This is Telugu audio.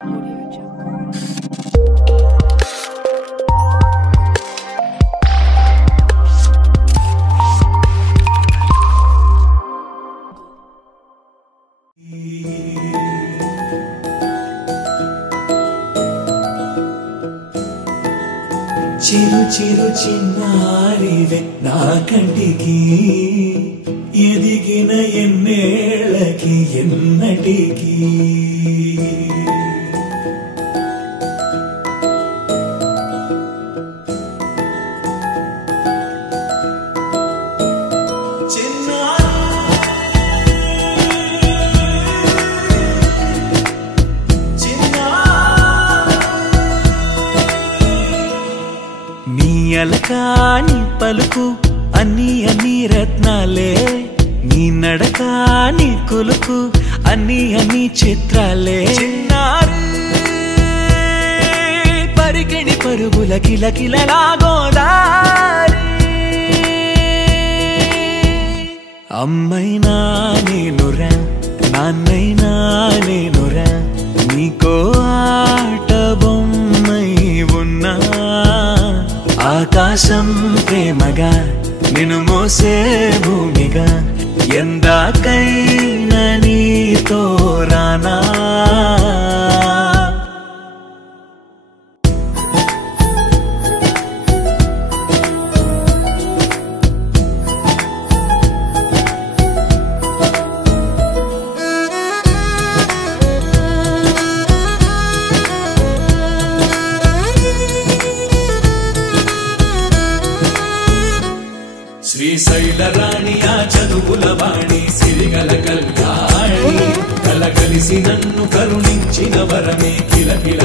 చిరు చిరు చిన్నారివే నా కంటికి ఎదిగిన ఎన్నేళ్ళకి ఎన్నటికి అలకాని పలుకు అన్ని అన్ని రత్నాలే నీ నడకాని కులుకు అన్ని అన్ని చిత్రాలే చిన్నారు పరికిణి పరుగుల కిలకిలలాగోదారి అమ్మైనా నేనురా నాన్నైనా నేనురా నీకో ఆట బొమ్మై ఉన్నా ఆకాశం ప్రేమగా నిన్ను మోసే భూమిగా ఎందాకైనా నీతో రానా శ్రీశైల రాణి ఆ చదువుల వాణి సిరిగల కళ్యాణి కలగలిసి నన్ను కరుణించిన వరమే కిలకిల